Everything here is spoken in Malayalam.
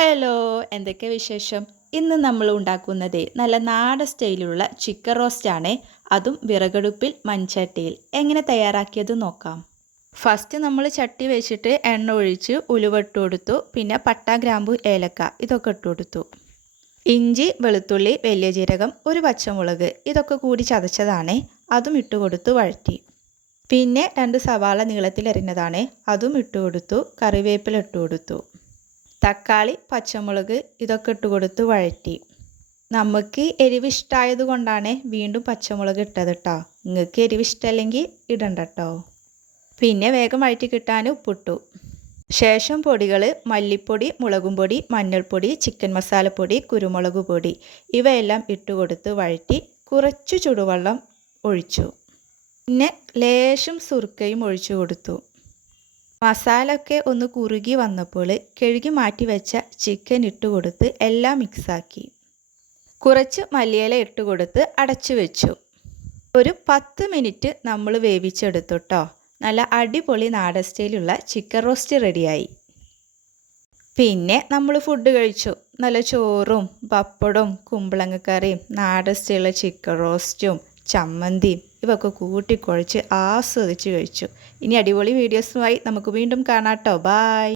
ഹലോ, എന്തൊക്കെ വിശേഷം? ഇന്ന് നമ്മൾ ഉണ്ടാക്കുന്നത് നല്ല നാടൻ സ്റ്റൈലിലുള്ള ചിക്കൻ റോസ്റ്റാണ്. അതും വിറകടുപ്പിൽ മൺചട്ടിയിൽ. എങ്ങനെ തയ്യാറാക്കിയത് നോക്കാം. ഫസ്റ്റ് നമ്മൾ ചട്ടി വെച്ചിട്ട് എണ്ണ ഒഴിച്ച് ഉലുവ ഇട്ട് കൊടുത്തു. പിന്നെ പട്ട, ഗ്രാമ്പു, ഏലക്ക ഇതൊക്കെ ഇട്ട് കൊടുത്തു. ഇഞ്ചി, വെളുത്തുള്ളി, വലിയ ജീരകം, ഒരു പച്ചമുളക് ഇതൊക്കെ കൂടി ചതച്ചതാണ്. അതും ഇട്ട് കൊടുത്തു വഴറ്റി. പിന്നെ 2 സവാള നീളത്തിൽ അരിഞ്ഞതാണ്. അതും ഇട്ട് കൊടുത്തു. കറിവേപ്പില ഇട്ട് കൊടുത്തു. തക്കാളി, പച്ചമുളക് ഇതൊക്കെ ഇട്ട് കൊടുത്ത് വഴറ്റി. നമുക്ക് എരിവ് ഇഷ്ടമായത് കൊണ്ടാണ് വീണ്ടും പച്ചമുളക് ഇട്ടത് കേട്ടോ. നിങ്ങൾക്ക് എരിവ് ഇഷ്ടമല്ലെങ്കിൽ ഇടണ്ട കേട്ടോ. പിന്നെ വേഗം വഴറ്റി കിട്ടാൻ ഉപ്പിട്ടു. ശേഷം പൊടികൾ മല്ലിപ്പൊടി, മുളകും പൊടി, മഞ്ഞൾപ്പൊടി, ചിക്കൻ മസാലപ്പൊടി, കുരുമുളക് പൊടി ഇവയെല്ലാം ഇട്ട് കൊടുത്ത് വഴറ്റി കുറച്ച് ചുടുവെള്ളം ഒഴിച്ചു. പിന്നെ ലേശം സുർക്കയും ഒഴിച്ചു കൊടുത്തു. മസാല ഒക്കെ ഒന്ന് കുറുകി വന്നപ്പോൾ കഴുകി മാറ്റി വെച്ച ചിക്കൻ ഇട്ട് കൊടുത്ത് എല്ലാം മിക്സാക്കി. കുറച്ച് മല്ലിയില ഇട്ട് കൊടുത്ത് അടച്ചു വെച്ചു. ഒരു 10 മിനിറ്റ് നമ്മൾ വേവിച്ചെടുത്തു കേട്ടോ. നല്ല അടിപൊളി നാടൻ സ്റ്റൈലുള്ള ചിക്കൻ റോസ്റ്റ് റെഡിയായി. പിന്നെ നമ്മൾ ഫുഡ് കഴിച്ചു. നല്ല ചോറും പപ്പടവും കുമ്പളങ്ങക്കറിയും നാടൻ സ്റ്റൈലുള്ള ചിക്കൻ റോസ്റ്റും ചമ്മന്തിയും ഇവയൊക്കെ കൂട്ടിക്കുഴച്ച് ആസ്വദിച്ച് കഴിച്ചു. ഇനി അടിപൊളി വീഡിയോസുമായി നമുക്ക് വീണ്ടും കാണാം കേട്ടോ. ബൈ.